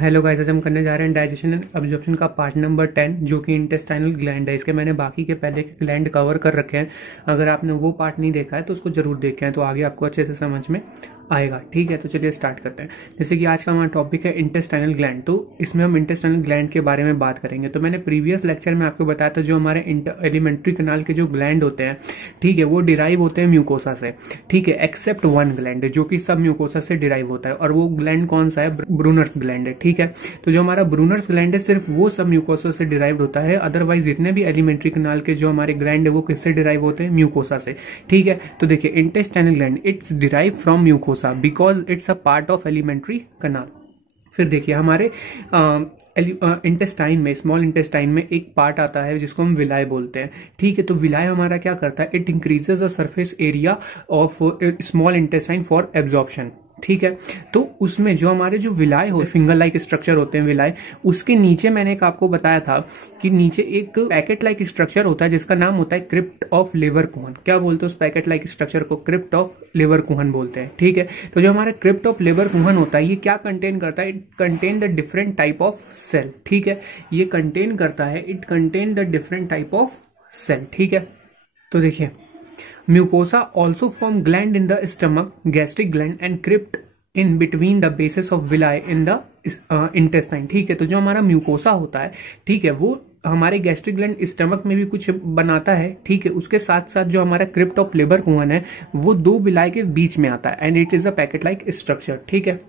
Hello guys, आज हम करने जा रहे हैं डाइजेशन एंड अब्जॉर्प्शन का पार्ट नंबर 10 जो कि इंटेस्टाइनल ग्लैंड है। इसके मैंने बाकी के पहले के ग्लैंड कवर कर रखे हैं। अगर आपने वो पार्ट नहीं देखा है तो उसको जरूर देखें, तो आगे आपको अच्छे से समझ में आएगा। ठीक है, तो चलिए स्टार्ट करते हैं। जैसे कि आज का हमारा टॉपिक है इंटेस्टाइनल ग्लैंड, तो इसमें हम इंटेस्टाइनल ग्लैंड के बारे में बात करेंगे। तो मैंने प्रीवियस लेक्चर में आपको बताया था जो हमारे एलिमेंट्री कनाल के जो ग्लैंड होते हैं, ठीक है, वो डिराइव होते हैं म्यूकोसा से। ठीक है, एक्सेप्ट वन ग्लैंड जो कि सब म्यूकोसा से डिराइव होता है, और वो ग्लैंड कौन सा है? ब्रूनर्स ग्लैंड है। ठीक है, तो जो हमारा ब्रूनर्स ग्लैंड है सिर्फ वो सब म्यूकोसा से डिराइव्ड होता है। अदरवाइज जितने भी एलिमेंट्री कनाल के जो हमारे ग्लैंड है वो किससे डिराइव होते हैं? म्यूकोसा से। ठीक है, तो देखिए intestinal gland it's derive from mucosa because it's a part of elementary कनाल। फिर देखिए हमारे इंटेस्टाइन में, स्मॉल इंटेस्टाइन में एक पार्ट आता है जिसको हम विलाय बोलते हैं। ठीक है, तो विलाय हमारा क्या करता है? It increases the surface area of small intestine for absorption. ठीक है, तो उसमें जो हमारे जो विलाय हो, फिंगर लाइक स्ट्रक्चर होते हैं विलाय, उसके नीचे मैंने एक आपको बताया था कि नीचे एक पैकेट लाइक स्ट्रक्चर होता है जिसका नाम होता है क्रिप्ट ऑफ लेवरकुहन। क्या बोलते हैं उस पैकेट लाइक स्ट्रक्चर को? क्रिप्ट ऑफ लेवरकुहन बोलते हैं। ठीक है, तो जो हमारा क्रिप्ट ऑफ लेवरकुहन होता है ये क्या कंटेन करता है? It contain the different type of cell. ठीक है, ये कंटेन करता है, it contain the different type of cell. ठीक है, तो देखिए mucosa also form gland in the stomach, gastric gland and crypt in between the bases of villi in the intestine। ठीक है, तो जो हमारा म्यूकोसा होता है, ठीक है, वो हमारे गैस्ट्रिक ग्लैंड स्टमक में भी कुछ बनाता है। ठीक है, उसके साथ साथ जो हमारा क्रिप्ट ऑफ लेवरकुहन है वो दो विलाय के बीच में आता है and it is a packet like structure. ठीक है,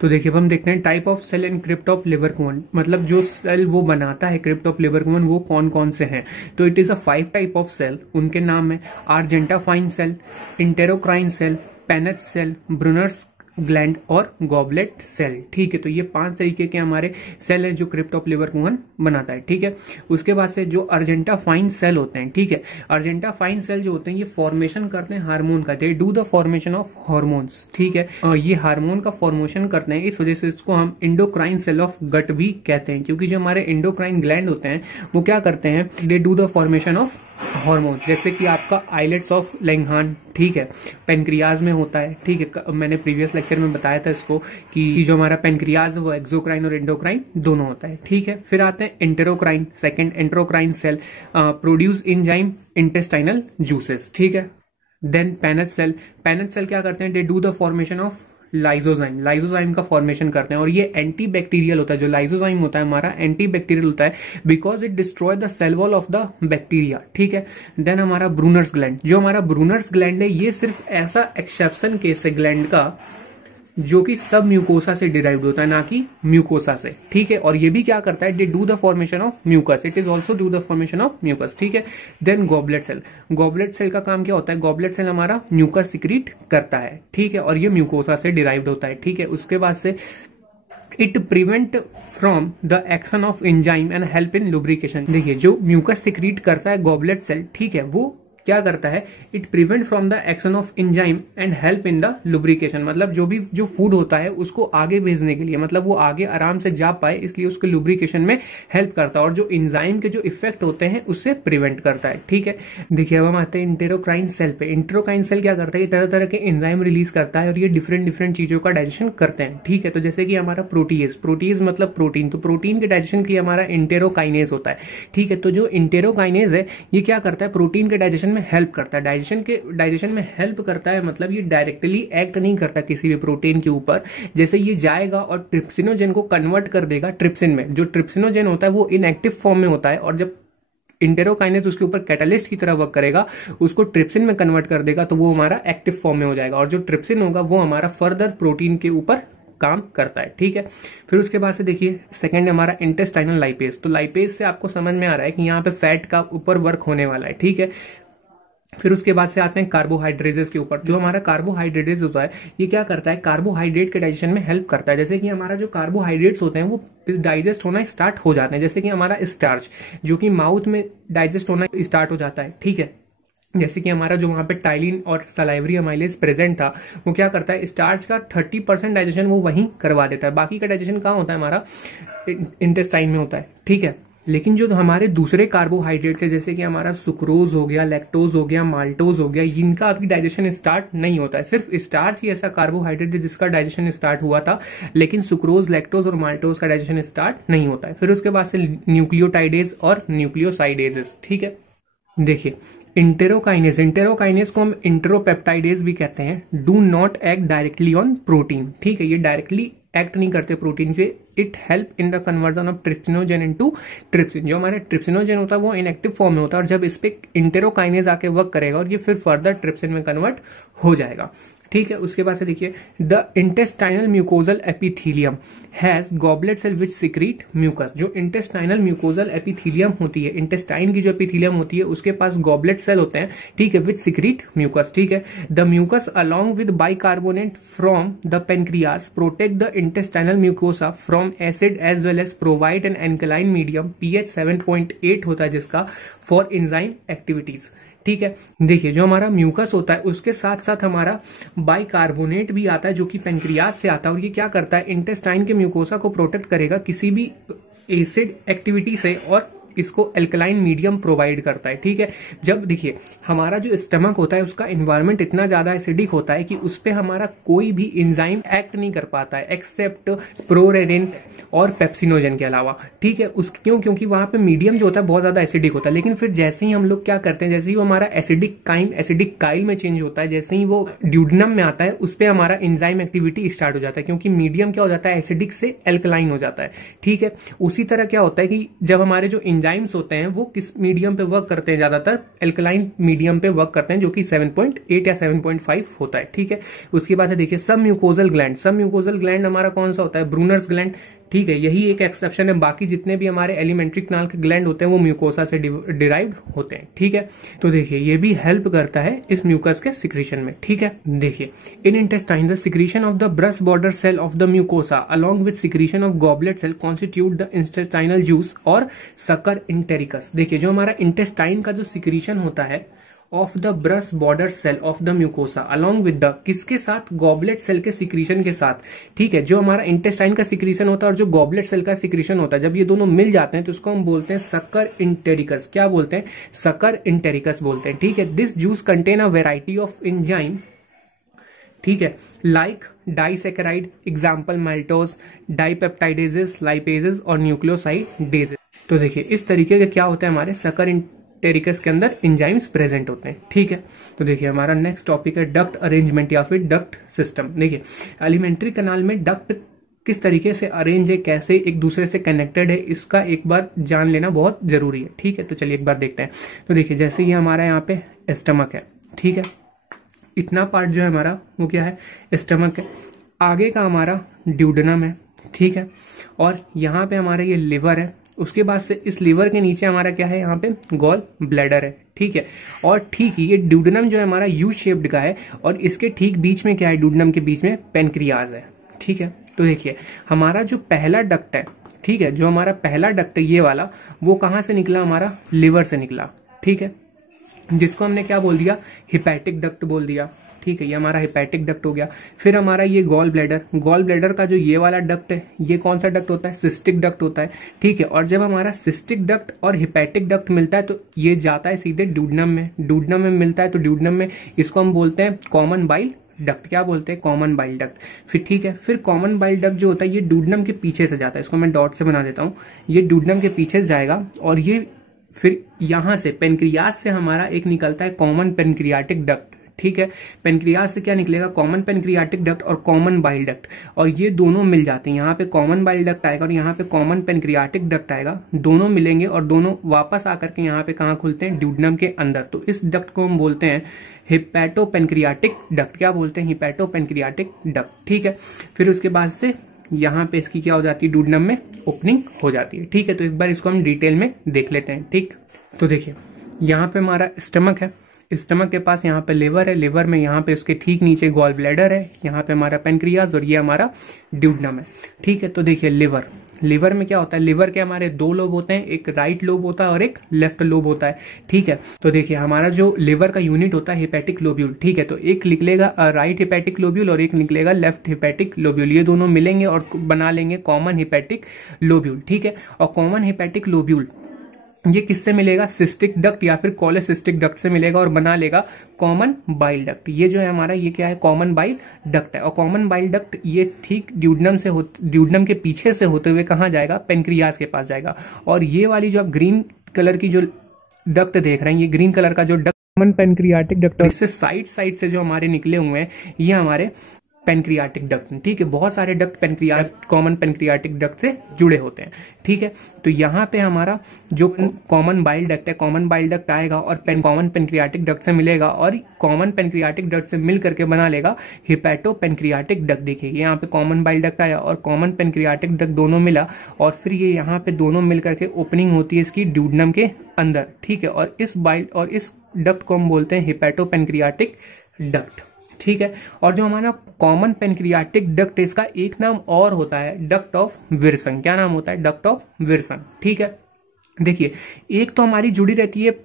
तो देखिए अब हम देखते हैं type of cell in crypt of Lieberkuhn, मतलब जो सेल वो बनाता है क्रिप्ट ऑफ लेवरकुहन वो कौन कौन से हैं। तो it is a 5 type of cell. उनके नाम है argentaffin cell, enterocrine cell, Paneth cell, Brunner's gland और गॉबलेट सेल। ठीक है, तो ये 5 तरीके के हमारे सेल हैं जो क्रिप्ट ऑफ लेवरकुहन बनाता है। ठीक है, उसके बाद से जो अर्जेंटाफाइन सेल होते हैं, ठीक है, अर्जेंटाफाइन सेल जो होते हैं ये फॉर्मेशन करते हैं हार्मोन का। दे do the formation of hormones. ठीक है, ये हार्मोन का फॉर्मेशन करते हैं, इस वजह से इसको हम इंडोक्राइन सेल ऑफ गट भी कहते हैं, क्योंकि जो हमारे इंडोक्राइन ग्लैंड होते हैं वो क्या करते हैं? They do the formation of hormone. जैसे कि आपका आइलेट्स ऑफ लैंगहान, ठीक है, पेनक्रियाज में होता है। ठीक है, मैंने प्रीवियस लेक्चर में बताया था इसको कि जो हमारा पेनक्रियाज है वो एक्सोक्राइन और एंडोक्राइन दोनों होता है। ठीक है, फिर आते हैं enterocrine, second enterocrine cell produce enzyme intestinal juices. ठीक है, then Paneth cell, Paneth cell क्या करते हैं? They do the formation of lysozyme, lysozyme का फॉर्मेशन करते हैं, और ये एंटी बैक्टीरियल होता है। जो लाइजोजाइम होता है हमारा एंटी बैक्टीरियल होता है because it destroy the cell wall of the bacteria. ठीक है, देन हमारा ब्रूनर्स ग्लैंड, जो हमारा ब्रूनर्स ग्लैंड है ये सिर्फ ऐसा एक्सेप्शन केस है ग्लैंड का जो कि सब म्यूकोसा से डिराइव्ड होता है, ना कि म्यूकोसा से। ठीक है, और ये भी क्या करता है? They do the formation of mucus, it is also do the formation of mucus. ठीक है, then goblet cell, goblet cell का काम क्या होता है? गॉबलेट सेल हमारा म्यूकस सिक्रीट करता है। ठीक है, और ये म्यूकोसा से डिराइव्ड होता है। ठीक है, उसके बाद से it prevent from the action of enzyme and help in lubrication. देखिए जो म्यूकस सिक्रीट करता है गॉबलेट सेल, ठीक है, वो क्या करता है? It prevent from the action of enzyme and help in the lubrication, मतलब जो फूड होता है उसको आगे भेजने के लिए, मतलब वो आगे आराम से जा पाए, इसलिए उसके लुब्रिकेशन में हेल्प करता है, और जो एंजाइम के जो इफेक्ट होते हैं उससे प्रिवेंट करता है। ठीक है, देखिए अब हम आते हैं इंटेरोक्राइन सेल पे। इंटेरोक्राइन सेल क्या करता है? तरह तरह के एंजाइम रिलीज करता है और ये डिफरेंट डिफरेंट चीजों का डाइजेशन करते हैं। ठीक है, तो जैसे कि हमारा प्रोटीज, प्रोटीज मतलब प्रोटीन, तो प्रोटीन के डाइजेशन के लिए हमारा इंटेरोकाइनेज होता है। ठीक है, तो जो इंटेरोकाइनेज है ये क्या करता है? प्रोटीन के डाइजेशन में हेल्प करता है। डाइजेशन में हेल्प करता है, मतलब ये डायरेक्टली एक्ट नहीं करता किसी भी प्रोटीन के ऊपर। जैसे ये जाएगा और ट्रिप्सिनोजेन को कन्वर्ट कर देगा ट्रिप्सिन में। जो ट्रिप्सिनोजेन होता है वो इनएक्टिव फॉर्म में होता है, और जब इंटेरोकाइनेज उसके ऊपर कैटालिस्ट की तरह वर्क करेगा, उसको ट्रिप्सिन में कन्वर्ट कर देगा, तो वो हमारा एक्टिव फॉर्म में हो जाएगा, और जो ट्रिप्सिन होगा वो हमारा फर्दर प्रोटीन के ऊपर काम करता है। ठीक है, फिर उसके बाद से देखिए सेकंड हमारा इंटेस्टाइनल लाइपेज। तो लाइपेज से आपको समझ में आ रहा है कि यहाँ पे फैट का ऊपर वर्क होने वाला है। ठीक है, फिर उसके बाद से आते हैं कार्बोहाइड्रेजेस के ऊपर। जो हमारा कार्बोहाइड्रेट्स होता है ये क्या करता है? कार्बोहाइड्रेट के डाइजेशन में हेल्प करता है। जैसे कि हमारा जो कार्बोहाइड्रेट्स होते हैं वो डाइजेस्ट होना स्टार्ट हो जाते हैं, जैसे कि हमारा स्टार्च जो कि माउथ में डाइजेस्ट होना स्टार्ट हो जाता है। ठीक है, जैसे कि हमारा जो वहां पे टाइलिन और सलाइवरी अमाइलेज प्रेजेंट था वो क्या करता है? स्टार्च का 30% डाइजेशन वो वहीं करवा देता है, बाकी का डाइजेशन कहाँ होता है? हमारा इंटेस्टाइन में होता है। ठीक है, लेकिन जो हमारे दूसरे कार्बोहाइड्रेट्स है जैसे कि हमारा सुक्रोज हो गया, लैक्टोज हो गया, माल्टोज हो गया, इनका अभी डाइजेशन स्टार्ट नहीं होता है। सिर्फ स्टार्च ही ऐसा कार्बोहाइड्रेट है जिसका डाइजेशन स्टार्ट हुआ था, लेकिन सुक्रोज, लैक्टोज और माल्टोज का डाइजेशन स्टार्ट नहीं होता है। फिर उसके बाद से न्यूक्लियोटाइडेज और न्यूक्लियोसाइडेजेस। ठीक है, देखिए इंटेरोकाइनेज को हम इंटेरोपेप्टाइडेज भी कहते हैं। Do not act directly on protein. ठीक है, ये डायरेक्टली एक्ट नहीं करते प्रोटीन पे। It help in the conversion of trypsinogen into trypsin. जो हमारे ट्रिप्सिनोजेन होता है वो इनएक्टिव फॉर्म में होता है, और जब इस पे इंटेरोकाइनेज आके वर्क करेगा और ये फिर फर्दर ट्रिप्सिन में कन्वर्ट हो जाएगा। ठीक है, उसके बाद से देखिए the intestinal mucosal epithelium has goblet cell which secrete mucus. जो इंटेस्टाइनल म्यूकोजल एपिथीलियम होती है, इंटेस्टाइन की जो एपिथीलियम होती है उसके पास गॉबलेट सेल होते हैं। ठीक है, विच सिक्रीट म्यूकस। ठीक है, the mucus along with bicarbonate from the pancreas protect the intestinal mucosa from acid as well as provide an alkaline medium pH 7.8 होता है जिसका फॉर एंजाइम एक्टिविटीज। ठीक है, देखिए जो हमारा म्यूकस होता है उसके साथ साथ हमारा बाइकार्बोनेट भी आता है जो कि पेनक्रियाज से आता है, और ये क्या करता है, इंटेस्टाइन के म्यूकोसा को प्रोटेक्ट करेगा किसी भी एसिड एक्टिविटी से, और इसको एल्कलाइन मीडियम प्रोवाइड करता है। ठीक है, जब देखिए हमारा जो स्टमक होता है उसका एनवायरनमेंट इतना ज्यादा एसिडिक होता है कि उस पे हमारा कोई भी एंजाइम एक्ट नहीं कर पाता है एक्सेप्ट प्रोरेनिन और पेप्सिनोजन के अलावा। ठीक है, क्योंकि वहां पे मीडियम जो होता है बहुत ज्यादा एसिडिक होता है। लेकिन फिर जैसे ही हम लोग क्या करते हैं, जैसे ही वो हमारा एसिडिक काइल में चेंज होता है, जैसे ही वो ड्यूडनम में आता है उस पर हमारा एंजाइम एक्टिविटी स्टार्ट हो जाता है, क्योंकि मीडियम क्या हो जाता है, एसिडिक से एल्कलाइन हो जाता है। ठीक है, उसी तरह क्या होता है कि जब हमारे जो एंजाइम्स होते हैं वो किस मीडियम पे वर्क करते हैं, ज्यादातर एल्कलाइन मीडियम पे वर्क करते हैं जो कि 7.8 या 7.5 होता है। ठीक है, उसके बाद से देखिए सब म्यूकोजल ग्लैंड हमारा कौन सा होता है, ब्रूनर्स ग्लैंड। ठीक है, यही एक एक्सेप्शन है, बाकी जितने भी हमारे एलिमेंट्री कनाल के ग्लैंड होते हैं वो म्यूकोसा से डिराइव्ड होते हैं। ठीक है, तो देखिए ये भी हेल्प करता है इस म्यूकस के सिक्रीशन में। ठीक है, देखिए in intestine the secretion of the brush border cell of the mucosa along with secretion of goblet cell constitute the intestinal juice और सकर इंटेरिकस। देखिए जो हमारा इंटेस्टाइन का जो सिक्रीशन होता है of the brush border cell of the mucosa along with the किसके साथ, गॉबलेट सेल के सिक्रीशन के साथ। ठीक है, जो हमारा इंटेस्टाइन का सिक्रीशन होता है और जो गॉबलेट सेल का सिक्रीशन होता है, जब ये दोनों मिल जाते हैं तो उसको हम बोलते हैं सकर इंटेरिकस। क्या बोलते हैं, सकर इंटेरिकस बोलते हैं। ठीक है, this juice contain a variety of enzyme. ठीक है, like disaccharide, example maltose, dipeptidases, lipases और न्यूक्लियोसाइडेजेस। तो देखिए इस तरीके के क्या होते हैं, हमारे सकर इंटेरिकस के अंदर एंजाइम्स प्रेजेंट होते हैं। ठीक है, तो देखिए हमारा नेक्स्ट टॉपिक है डक्ट अरेंजमेंट या फिर डक्ट सिस्टम। देखिए एलिमेंट्री कनाल में डक्ट किस तरीके से अरेंज है, कैसे एक दूसरे से कनेक्टेड है, इसका एक बार जान लेना बहुत जरूरी है। ठीक है, तो चलिए एक बार देखते हैं। तो देखिए जैसे ये हमारा यहाँ पे स्टमक है। ठीक है, इतना पार्ट जो है हमारा वो क्या है, स्टमक है। आगे का हमारा ड्यूडेनम है। ठीक है, और यहाँ पे हमारा ये लिवर है। उसके बाद से इस लिवर के नीचे हमारा क्या है, यहाँ पे गॉल ब्लैडर है। ठीक है, और ठीक ये ड्यूडेनम जो है हमारा यू शेप्ड का है, और इसके ठीक बीच में क्या है, ड्यूडेनम के बीच में पेनक्रियाज है। ठीक है, तो देखिए हमारा जो पहला डक्ट है, ठीक है, जो हमारा पहला डक्ट है ये वाला, वो कहाँ से निकला, हमारा लिवर से निकला। ठीक है, जिसको हमने क्या बोल दिया, हिपैटिक डक्ट बोल दिया। ठीक है, ये हमारा हिपैटिक डक्ट हो गया। फिर हमारा ये गॉल ब्लैडर का जो ये वाला डक्ट है, ये कौन सा डक्ट होता है, सिस्टिक डक्ट होता है। ठीक है, और जब हमारा सिस्टिक डक्ट और हिपैटिक डक्ट मिलता है तो ये जाता है सीधे ड्यूडेनम में मिलता है, तो ड्यूडेनम में इसको हम बोलते हैं कॉमन बाइल डक्ट। क्या बोलते हैं, कॉमन बाइल डक्ट। फिर ठीक है, फिर कॉमन बाइल डक्ट जो होता है ये ड्यूडेनम के पीछे से जाता है, इसको मैं डॉट से बना देता हूँ। ये ड्यूडेनम के पीछे से जाएगा, और ये फिर यहां से पेनक्रियाज से हमारा एक निकलता है कॉमन पेनक्रियाटिक डक्ट। ठीक है, पेनक्रियाज से क्या निकलेगा, कॉमन पेनक्रियाटिक डक्ट और कॉमन बाइल डक्ट, और ये दोनों मिल जाते हैं। यहाँ पे कॉमन बाइल डक्ट आएगा और यहाँ पे कॉमन पेनक्रियाटिक डक्ट आएगा, दोनों मिलेंगे और दोनों वापस आकर के यहाँ पे कहाँ खुलते हैं, ड्यूडेनम के अंदर। तो इस डक्ट को हम बोलते हैं हिपैटोपेनक्रियाटिक डक्ट। क्या बोलते हैं, हिपैटोपेनक्रियाटिक डक्ट। ठीक है, फिर उसके बाद से यहाँ पे इसकी क्या हो जाती है, ड्यूडेनम में ओपनिंग हो जाती है। ठीक है, तो एक बार इसको हम डिटेल में देख लेते हैं। ठीक, तो देखिए यहाँ पे हमारा स्टमक है, स्टमक के पास यहाँ पे लिवर है, लिवर में यहाँ पे उसके ठीक नीचे गॉल ब्लैडर है, यहाँ पे हमारा पेनक्रियाज और ये हमारा ड्यूडेनम है। ठीक है, तो देखिए लिवर में क्या होता है, लिवर के हमारे दो लोब होते हैं, एक राइट लोब होता है और एक लेफ्ट लोब होता है, ठीक है। तो देखिए हमारा जो लिवर का यूनिट होता है हेपेटिक लोब्यूल, ठीक है। तो एक निकलेगा राइट हेपेटिक लोब्यूल और एक निकलेगा लेफ्ट हेपेटिक लोब्यूल, ये दोनों मिलेंगे और बना लेंगे कॉमन हेपेटिक लोब्यूल, ठीक है। और कॉमन हेपेटिक लोब्यूल ये किससे मिलेगा, सिस्टिक डक्ट या फिर कॉलेसिस्टिक डक्ट से मिलेगा और बना लेगा कॉमन बाइल डक्ट। ये जो है हमारा, ये क्या है, कॉमन बाइल डक्ट है। और कॉमन बाइल डक्ट ये ठीक ड्यूडनम के पीछे से होते हुए कहाँ जाएगा, पेनक्रियास के पास जाएगा। और ये वाली जो आप ग्रीन कलर की जो डक्ट देख रहे हैं, ये ग्रीन कलर का जो डक्ट कॉमन पेनक्रियाटिक डक्ट, इससे साइड से जो हमारे निकले हुए हैं ये हमारे पेनक्रियाटिक डक्ट, ठीक है। बहुत सारे duct pancreas common pancreatic duct से जुड़े होते हैं, ठीक है। तो यहाँ पे हमारा जो कॉमन बाइल डक्ट है, कॉमन बाइल डक्ट आएगा और कॉमन पेनक्रियाटिक डक्ट से मिलेगा और कॉमन पेनक्रियाटिक डक्ट से मिल करके बना लेगा हिपैटो पेनक्रियाटिक डक्ट। देखिए यहाँ पे कॉमन बाइल डक्ट आया और कॉमन पेनक्रियाटिक डक्ट दोनों मिला और फिर ये यहाँ पे दोनों मिल करके ओपनिंग होती है इसकी ड्यूडनम के अंदर, ठीक है। और इस डक्ट को हम बोलते हैं हिपैटो पेनक्रियाटिक डक्ट, ठीक है। और जो हमारा कॉमन पेनक्रियाटिक डक्ट है इसका एक नाम और होता है डक्ट ऑफ विल्सन। क्या नाम होता है, डक्ट ऑफ विल्सन, ठीक है। देखिए एक तो हमारी जुड़ी रहती है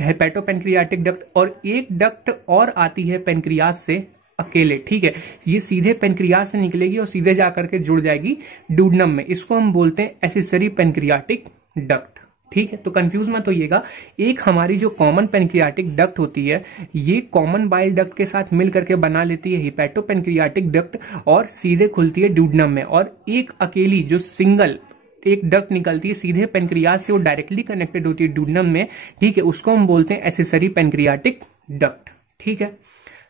हेपेटो पेनक्रियाटिक डक्ट और एक डक्ट और आती है पेनक्रियास से अकेले, ठीक है। ये सीधे पेनक्रियास से निकलेगी और सीधे जाकर के जुड़ जाएगी ड्यूडनम में, इसको हम बोलते हैं एक्सेसरी पेनक्रियाटिक डक्ट, ठीक है। तो कंफ्यूज मत होइएगा, एक हमारी जो कॉमन पेनक्रियाटिक डक्ट होती है ये कॉमन बाइल डक्ट के साथ मिल करके बना लेती है हिपैटो पेनक्रियाटिक डक्ट और सीधे खुलती है ड्यूडनम में। और एक अकेली जो सिंगल एक डक्ट निकलती है सीधे पेनक्रियास से, वो डायरेक्टली कनेक्टेड होती है ड्यूडनम में, ठीक है। उसको हम बोलते हैं एक्सेसरी पेनक्रियाटिक डक्ट, ठीक है।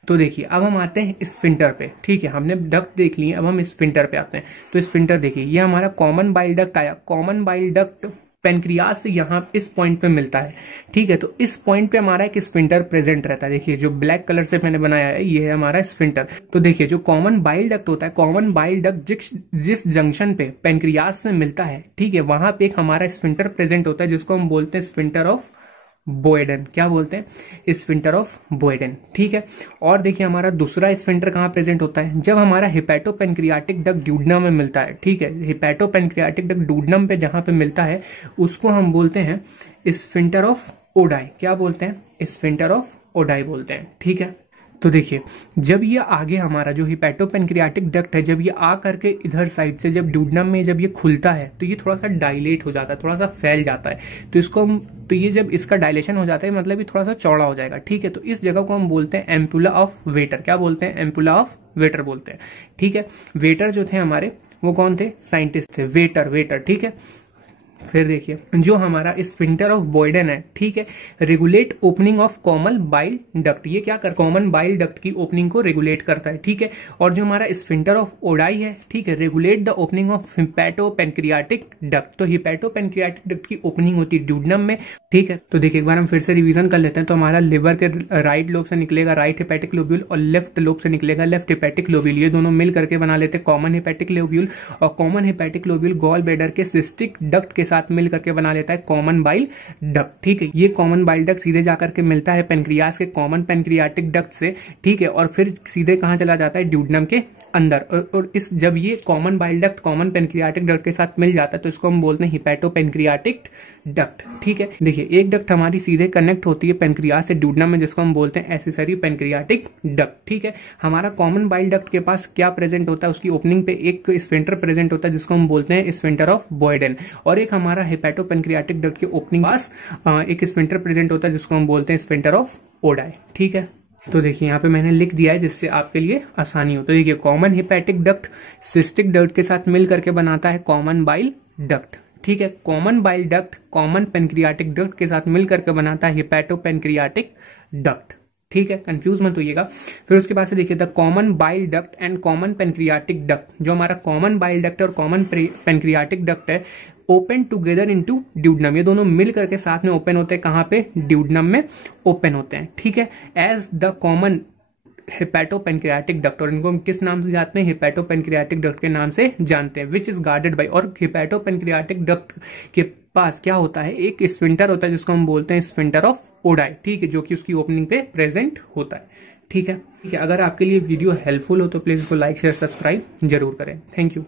तो देखिए अब हम आते हैं स्फिंक्टर पे, ठीक है। हमने डक्ट देख लिए, अब हम स्फिंक्टर पे आते हैं। तो स्फिंक्टर देखिए ये हमारा कॉमन बाइल डक्ट आया, कॉमन बाइल डक्ट पेनक्रियास से यहाँ इस पॉइंट पे मिलता है, ठीक है। तो इस पॉइंट पे हमारा एक स्फिंक्टर प्रेजेंट रहता है। देखिए जो ब्लैक कलर से मैंने बनाया है ये है हमारा स्फिंक्टर। तो देखिए जो कॉमन बाइल डक्ट होता है, कॉमन बाइल डक्ट जिस जंक्शन पे पेनक्रियास से मिलता है, ठीक है, वहां पे एक हमारा स्फिंक्टर प्रेजेंट होता है जिसको हम बोलते हैं स्फिंक्टर ऑफ बोयडन। क्या बोलते हैं, स्फिंक्टर ऑफ बोयडन, ठीक है। और देखिए हमारा दूसरा स्फिंक्टर कहाँ प्रेजेंट होता है, जब हमारा हिपैटो पेनक्रियाटिक डक्ट ड्यूडनम में मिलता है, ठीक है। हिपैटो पेनक्रियाटिक डक्ट ड्यूडनम पे जहां पे मिलता है उसको हम बोलते हैं स्फिंक्टर ऑफ ओडाई। क्या बोलते हैं, स्फिंक्टर ऑफ ओडाई बोलते हैं, ठीक है। तो देखिए जब ये आगे हमारा जो हिपैटो पेनक्रियाटिक डक्ट है, जब ये आ करके इधर साइड से जब ड्यूडनम में जब ये खुलता है तो ये थोड़ा सा डायलेट हो जाता है, थोड़ा सा फैल जाता है। तो इसको हम, तो ये जब इसका डायलेशन हो जाता है मतलब ये थोड़ा सा चौड़ा हो जाएगा, ठीक है। तो इस जगह को हम बोलते हैं एम्पुला ऑफ वेटर। क्या बोलते हैं, एम्पुला ऑफ वेटर बोलते हैं, ठीक है। वेटर जो थे हमारे वो कौन थे, साइंटिस्ट थे, वेटर, ठीक है। फिर देखिए जो हमारा स्फिंक्टर ऑफ बॉयडन है, ठीक है, regulate opening of common bile duct. ये क्या कर, कॉमन बाइल डक्ट की ओपनिंग को रेगुलेट करता है, ठीक है। और जो हमारा स्फिंक्टर ऑफ ओडाई है, ठीक है, regulate the opening of hepato pancreatic duct. तो हिपैटो पेनक्रियाटिक डक्ट की ओपनिंग होती है ड्यूडनम में, ठीक है। तो देखिए एक बार हम फिर से रिवीजन कर लेते हैं। तो हमारा लिवर के राइट लोब से निकलेगा राइट हिपैटिक लोब्यूल और लेफ्ट लोब से निकलेगा लेफ्ट हिपैटिक लोब्यूल। ये दोनों मिल करके बना लेते हैं कॉमन हिपैटिक लोब्यूल और common hepatic lobule gall bladder के सिस्टिक डक्ट के साथ मिल करके बना लेता है कॉमन बाइल डक्ट, ठीक है। ये कॉमन बाइल डक्ट सीधे जाकर के मिलता है पेनक्रियास के कॉमन पेनक्रियाटिक डक्ट से, ठीक है। और फिर सीधे कहां चला जाता है, ड्यूडनम के अंदर। और इस जब ये common bile duct common pancreatic duct के साथ मिल जाता है तो इसको हम बोलते हैं हिपैटो पेनक्रियाटिक डक्ट, ठीक है। देखिए एक डक्ट हमारी सीधे कनेक्ट होती है पेनक्रियास से ड्यूडनम में जिसको हम बोलते हैं एक्सेसरी पेनक्रियाटिक डक्ट, ठीक है। हमारा कॉमन बाइल डक्ट के पास क्या प्रेजेंट होता है, उसकी ओपनिंग पे एक स्फिंक्टर प्रेजेंट होता है जिसको हम बोलते हैं स्फिंक्टर ऑफ बॉयडन। और एक हमारा हिपैटो पेनक्रियाटिक डक्ट की ओपनिंग पास एक स्फिंक्टर प्रेजेंट होता है जिसको हम बोलते हैं स्फिंक्टर ऑफ ओडाई, ठीक है। तो देखिए यहाँ पे मैंने लिख दिया है जिससे आपके लिए आसानी हो। तो देखिए common hepatic duct cystic duct के साथ मिल करके बनाता है कॉमन बाइल डक्ट, ठीक है। Common bile duct common pancreatic duct के साथ मिल करके बनाता है हिपैटो पेनक्रियाटिक डक्ट, ठीक है। कंफ्यूज मत होइएगा। फिर उसके बाद से देखिए the common bile duct and common pancreatic duct, जो हमारा कॉमन बाइल डक्ट और कॉमन पेनक्रियाटिक डक्ट है, ओपन टुगेदर इनटू ड्यूडनम। ये दोनों मिल करके साथ में ओपन होते हैं, कहां पे, ड्यूडनम में ओपन होते हैं, ठीक है। As the common hepatopancreatic duct, और इनको हम किस नाम से जानते हैं, हिपैटो पेनक्रियाटिक डक्ट के नाम से जानते हैं, विच इज गार्डेड बाय। और हिपैटो पेनक्रियाटिक डक्ट के पास क्या होता है, एक स्फिंक्टर होता है जिसको हम बोलते हैं स्फिंक्टर ऑफ ओडाई, ठीक है, जो कि उसकी ओपनिंग पे प्रेजेंट होता है, ठीक है। अगर आपके लिए वीडियो हेल्पफुल हो तो प्लीज इसको लाइक शेयर सब्सक्राइब जरूर करें। Thank you.